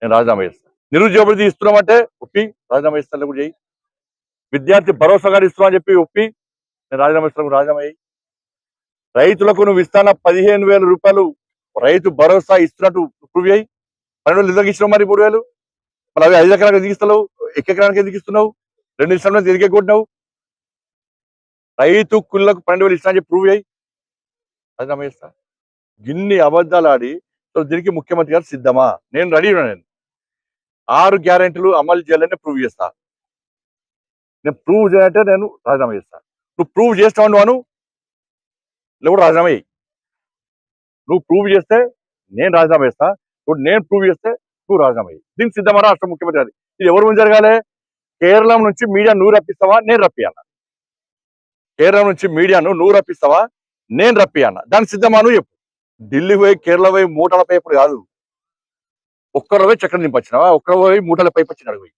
నేను రాజీనామా చేస్తాను. నిరుద్యోగ భృతి ఇస్తున్నామంటే ఒప్పి రాజీనామా చేస్తాను కూడా చేయి. విద్యార్థి భరోసా గారు ఇస్తున్నామని చెప్పి ఒప్పి నేను రాజీనామా ఇస్తాను, రాజీనామా చేయి. రైతులకు నువ్వు ఇస్తాన 15,000 రూపాయలు రైతు భరోసా ఇస్తున్నట్టు ప్రూవ్ చేయి. 12,000 ఎందుకు ఇచ్చినావు మరి 3,000? మరి అవి 5 ఎకరాలకు ఎందుకు ఇస్తున్నావు? ఎకరానికి ఎందుకు ఇస్తున్నావు? 2 ఇస్తాను తిరిగి కొట్టినావు. రైతు కుళ్ళకు 12,000 ఇస్తా అని చెప్పి ప్రూవ్ చేయి, రాజీనామా చేస్తా. గిన్ని అబద్ధాలు ఆడి దీనికి ముఖ్యమంత్రి గారు సిద్ధమా? నేను రెడీ. నేను 6 గ్యారెంటీలు అమలు చేయాలని ప్రూవ్ చేస్తా. నేను ప్రూవ్ చేయాలంటే నేను రాజీనామా చేస్తా. నువ్వు ప్రూవ్ చేస్తావు నువ్వు లేవు రాజీనామా చేయి. నువ్వు ప్రూవ్ చేస్తే నేను రాజీనామా చేస్తా. ఇప్పుడు నేను ప్రూవ్ చేస్తే నువ్వు రాజీనామా చేయి. దీనికి సిద్ధమా రాష్ట్ర ముఖ్యమంత్రి గారు? ఇది ఎవరి ముందు జరగాలి? కేరళం నుంచి మీడియా నువ్వు రప్పిస్తావా నేను రప్పియాలా? కేరళం నుంచి మీడియాను నువ్వు రప్పిస్తావా నేను రప్పియాలా? దానికి సిద్ధమా నువ్వు చెప్పు. ఢిల్లీ పోయి కేరళ పోయి మూటల పైపుడు కాదు, ఒక్కరు పోయి చక్కెర నింపచ్చినావా? ఒక్కరు పోయి మూటల పైపు వచ్చినాడు పోయి.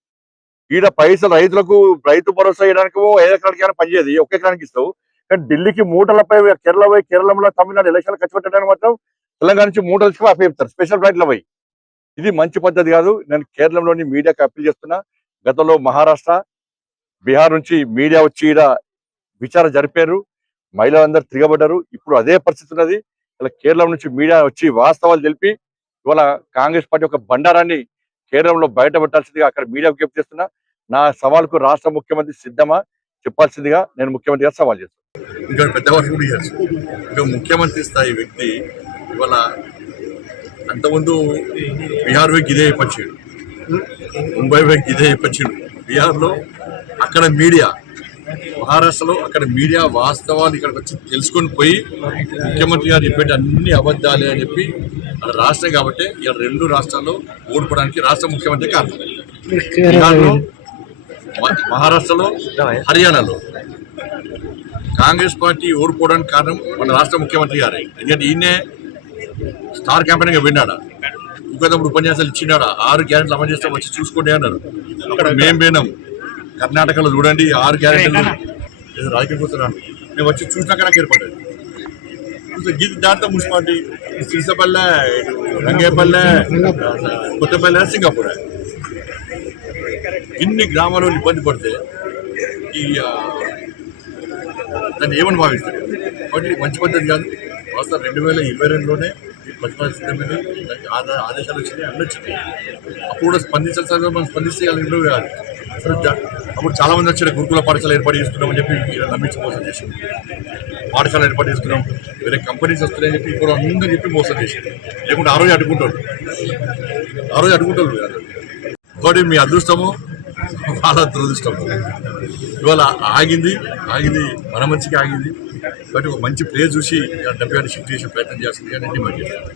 ఈడ పైసలు రైతులకు రైతు భరోసా ఇవ్వడానికి 5 ఎకరానికి పనిచేయదు, 1 ఎకరానికి ఇస్తావు. కానీ ఢిల్లీకి మూటలపై కేరళ పోయి కేరళంలో తమిళనాడు ఎలక్షన్లు ఖర్చు పెట్టడానికి మాత్రం తెలంగాణ నుంచి మూటలు తీసుకుని అప్పచెప్తారు స్పెషల్ ఫ్లైట్లో పోయి. ఇది మంచి పద్ధతి కాదు. నేను కేరళంలోని మీడియాకి అప్పీల్ చేస్తున్నా. గతంలో మహారాష్ట్ర బీహార్ నుంచి మీడియా వచ్చి ఈడ విచారణ జరిపారు, మహిళలందరూ తిరగబడ్డారు. ఇప్పుడు అదే పరిస్థితి ఉన్నది. ఇలా కేరళం నుంచి మీడియా వచ్చి వాస్తవాలు తెలిపి ఇవాళ కాంగ్రెస్ పార్టీ ఒక బండారాన్ని కేరళంలో బయటపెట్టాల్సిందిగా అక్కడ మీడియా విజ్ఞప్తి చేస్తున్నా. నా సవాల్కు రాష్ట్ర ముఖ్యమంత్రి సిద్ధమా చెప్పాల్సిందిగా నేను ముఖ్యమంత్రి గారు సవాల్ చేస్తాను. ఇంకా పెద్దవాళ్ళు కూడా చేయొచ్చు. ఇంకా ముఖ్యమంత్రి స్థాయి వ్యక్తి ఇవాళ అంతకుముందు బీహార్ పోయి ఇదే చెప్పచ్చాడు, ముంబై పోయి ఇదే చెప్పచ్చాడు. బీహార్లో అక్కడ మీడియా, మహారాష్ట్రలో అక్కడ మీడియా వాస్తవాలు ఇక్కడికి వచ్చి తెలుసుకొని పోయి ముఖ్యమంత్రి గారు చెప్పేటి అన్ని అబద్ధాలే అని చెప్పి మన రాష్ట్రం కాబట్టి ఇక్కడ 2 రాష్ట్రాల్లో ఓడిపోవడానికి రాష్ట్ర ముఖ్యమంత్రి కారణం. బీహార్లో, మహారాష్ట్రలో, హర్యానాలో కాంగ్రెస్ పార్టీ ఓడిపోవడానికి కారణం మన రాష్ట్ర ముఖ్యమంత్రి గారే. ఎందుకంటే ఈయనే స్టార్ క్యాంపెయిన్గా విన్నాడా, ఇంకొకప్పుడు ఉపన్యాసాలు ఇచ్చినాడా, 6 గ్యారెంటీలు అమలు చేస్తే వచ్చి చూసుకోండి అన్నారు. అక్కడ మేము పోయినాం. కర్ణాటకలో చూడండి 6 గ్యారెంటీలు ఏదో రాజకీయ కూర్చున్నాను మేము వచ్చి చూసినాక నాకు ఏర్పడ్డది. గీత దాంతో మున్సిపాలిటీ శ్రీసపల్లె, రంగేపల్లె, కొత్తపల్లె, సింగపూర్ ఇన్ని గ్రామాల్లో ఇబ్బంది పడితే ఈ దాన్ని ఏమని భావిస్తారు? కాబట్టి మంచి పద్ధతి కాదు. వాస్తవం 2022లోనే ప్రతిపాదన సిద్ధమైన ఆదేశాలు వచ్చినాయి, అన్నీ వచ్చినాయి. అప్పుడు కూడా స్పందించాల్సిన మనం స్పందిస్తే ఇంప్రూవ్ కాదు. అసలు అప్పుడు చాలా మంది వచ్చారు, గురుకుల పాఠశాల ఏర్పాటు చేస్తున్నామని చెప్పి నమ్మించి మోసం చేసింది. పాఠశాల ఏర్పాటు చేస్తున్నాం, వేరే కంపెనీస్ వస్తున్నాయని చెప్పి ఇప్పుడు అందరూ చెప్పి మోసం చేసింది. లేకుంటే ఆ రోజు అడ్డుకుంటారు. కాబట్టి మీ అదృష్టము వాళ్ళ దురదృష్టము. ఇవాళ ఆగింది మన మంచికి ఆగింది. బట్ ఒక మంచి ప్లేస్ చూసి 70 షిఫ్ట్ చేసే ప్రయత్నం చేస్తుంది. డిమాండ్ చేస్తాను.